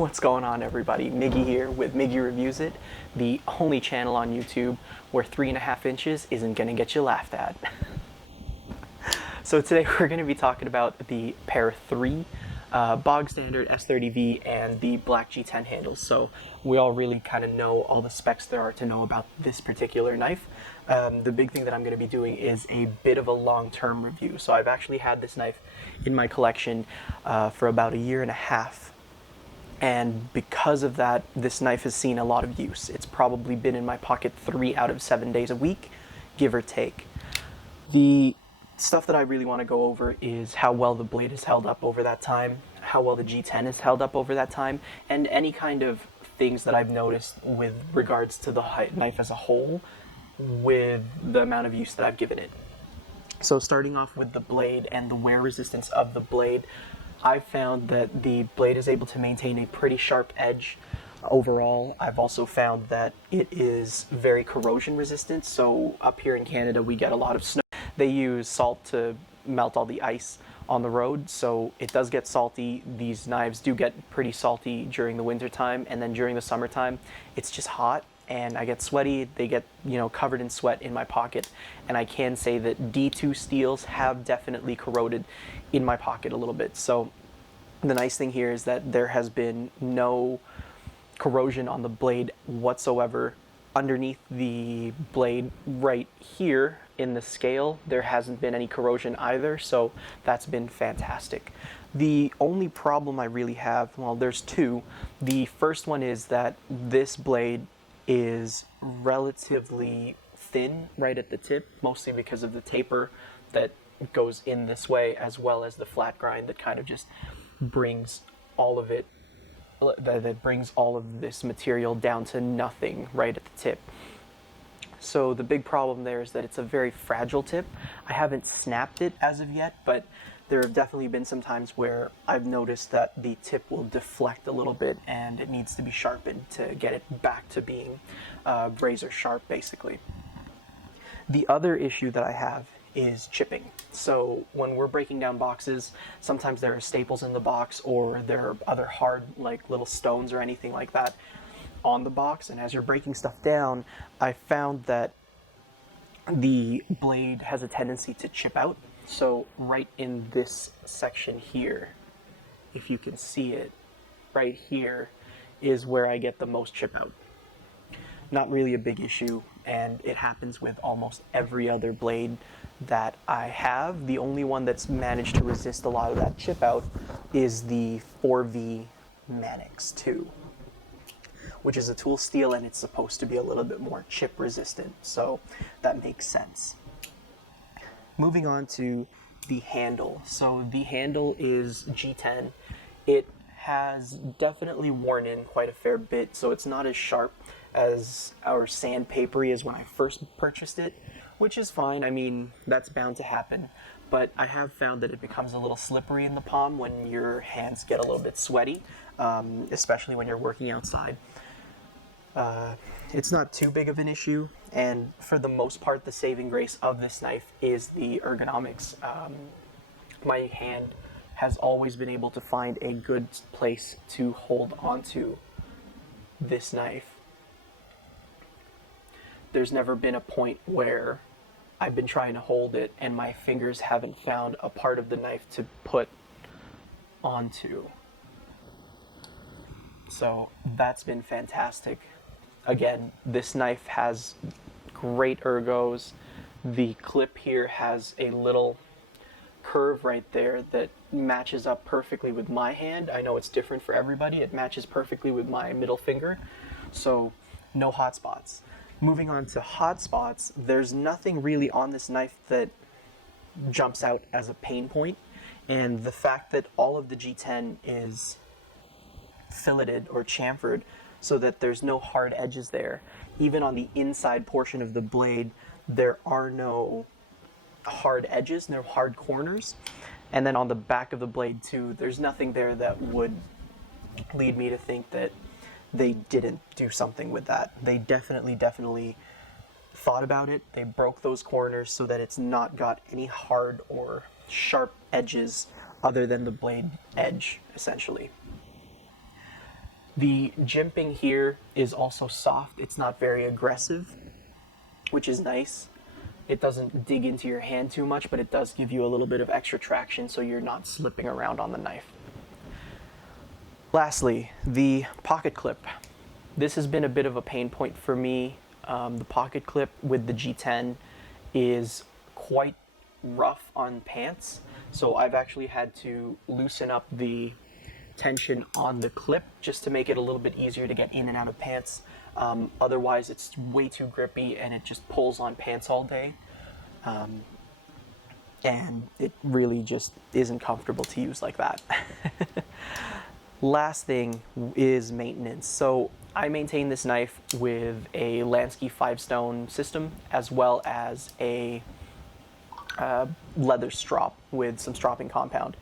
What's going on, everybody? Miggy here with Miggy Reviews It, the only channel on YouTube where 3.5 inches isn't gonna get you laughed at. So today we're gonna be talking about the Para3 bog standard S30V and the black G10 handles. So we all really kind of know all the specs there are to know about this particular knife. The big thing that I'm going to be doing is a bit of a long-term review. So I've actually had this knife in my collection for about 1.5 years. And because of that, this knife has seen a lot of use. It's probably been in my pocket 3 out of 7 days a week, give or take. The stuff that I really want to go over is how well the blade has held up over that time, how well the G10 has held up over that time, and any kind of things that I've noticed with regards to the knife as a whole with the amount of use that I've given it. So starting off with the blade and the wear resistance of the blade, I've found that the blade is able to maintain a pretty sharp edge overall. I've also found that it is very corrosion resistant. So up here in Canada, we get a lot of snow. They use salt to melt all the ice on the road, so it does get salty. These knives do get pretty salty during the winter time, and then during the summertime, it's just hot and I get sweaty. They get, covered in sweat in my pocket, and I can say that D2 steels have definitely corroded in my pocket a little bit. So the nice thing here is that there has been no corrosion on the blade whatsoever. Underneath the blade right here in the scale, there hasn't been any corrosion either, so that's been fantastic. The only problem I really have, well, there's two. The first one is that this blade is relatively thin right at the tip, mostly because of the taper that goes in this way, as well as the flat grind that kind of just brings all of it, that brings all of this material down to nothing right at the tip. So the big problem there is that it's a very fragile tip. I haven't snapped it as of yet, but there have definitely been some times where I've noticed that the tip will deflect a little bit and it needs to be sharpened to get it back to being razor sharp, basically. The other issue that I have is chipping. So when we're breaking down boxes, sometimes there are staples in the box, or there are other hard, like little stones or anything like that on the box, and as you're breaking stuff down, I found that the blade has a tendency to chip out. So right in this section here, if you can see it, right here is where I get the most chip out. Not really a big issue, and it happens with almost every other blade that I have. The only one that's managed to resist a lot of that chip out is the 4V Manix 2, which is a tool steel, and it's supposed to be a little bit more chip resistant, so that makes sense. Moving on to the handle. So the handle is G10. It has definitely worn in quite a fair bit, so it's not as sharp as our sandpapery is when I first purchased it, which is fine. I mean, that's bound to happen, but I have found that it becomes a little slippery in the palm when your hands get a little bit sweaty, especially when you're working outside. It's not too big of an issue, and for the most part, the saving grace of this knife is the ergonomics. My hand has always been able to find a good place to hold onto this knife. There's never been a point where I've been trying to hold it and my fingers haven't found a part of the knife to put onto. So that's been fantastic. Again, this knife has great ergos. The clip here has a little curve right there that matches up perfectly with my hand. I know it's different for everybody. It matches perfectly with my middle finger, so no hot spots. Moving on to hot spots, there's nothing really on this knife that jumps out as a pain point, and the fact that all of the G10 is filleted or chamfered so that there's no hard edges there. Even on the inside portion of the blade, there are no hard edges, no hard corners. And then on the back of the blade too, there's nothing there that would lead me to think that they didn't do something with that. They definitely thought about it. They broke those corners so that it's not got any hard or sharp edges other than the blade edge, essentially. The jimping here is also soft. It's not very aggressive, which is nice. It doesn't dig into your hand too much, but it does give you a little bit of extra traction so you're not slipping around on the knife. Lastly, the pocket clip. This has been a bit of a pain point for me. The pocket clip with the G10 is quite rough on pants, so I've actually had to loosen up the tension on the clip just to make it a little bit easier to get in and out of pants. Otherwise, it's way too grippy and it just pulls on pants all day. And it really just isn't comfortable to use like that. Last thing is maintenance. So I maintain this knife with a Lansky 5-stone system as well as a leather strop with some stropping compound.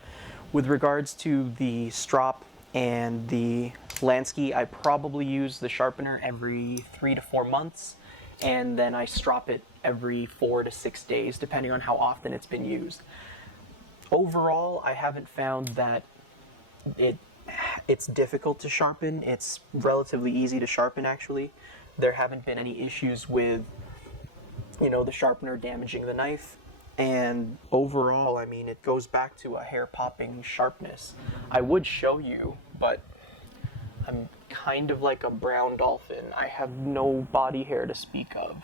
With regards to the strop and the Lansky, I probably use the sharpener every 3 to 4 months, and then I strop it every 4 to 6 days, depending on how often it's been used. Overall, I haven't found that it's difficult to sharpen. It's relatively easy to sharpen, actually. There haven't been any issues with, the sharpener damaging the knife. And overall, I mean, it goes back to a hair-popping sharpness. I would show you, but I'm kind of like a brown dolphin. I have no body hair to speak of.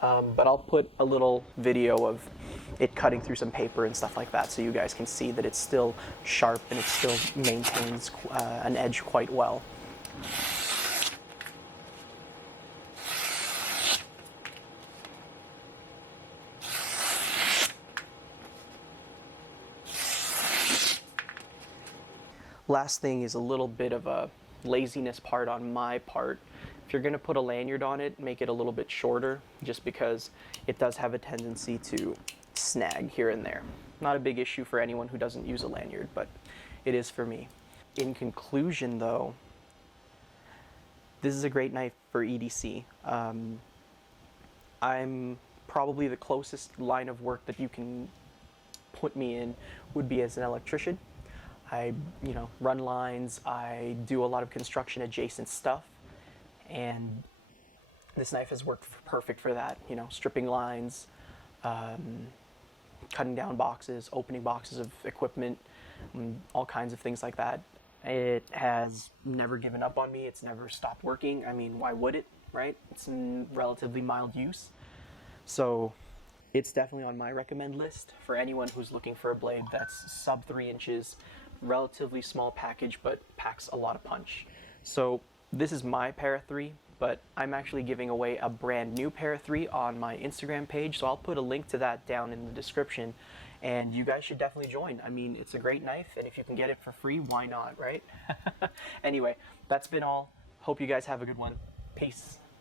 But I'll put a little video of it cutting through some paper and stuff like that so you guys can see that it's still sharp and it still maintains an edge quite well. Last thing is a little bit of a laziness part on my part. If you're going to put a lanyard on it, make it a little bit shorter, just because it does have a tendency to snag here and there. Not a big issue for anyone who doesn't use a lanyard, but it is for me. In conclusion though, this is a great knife for EDC. I'm probably the closest line of work that you can put me in would be as an electrician. I, run lines, I do a lot of construction adjacent stuff, and this knife has worked perfect for that, stripping lines, cutting down boxes, opening boxes of equipment, all kinds of things like that. It has never given up on me, it's never stopped working. I mean, why would it, right? It's in relatively mild use. So it's definitely on my recommend list for anyone who's looking for a blade that's sub 3 inches, relatively small package, but packs a lot of punch. So this is my Para3, but I'm actually giving away a brand new Para3 on my Instagram page, so I'll put a link to that down in the description, and you guys should definitely join. I mean, it's a great knife, and if you can get it for free, why not, right? Anyway, that's been all. Hope you guys have a good one. Peace.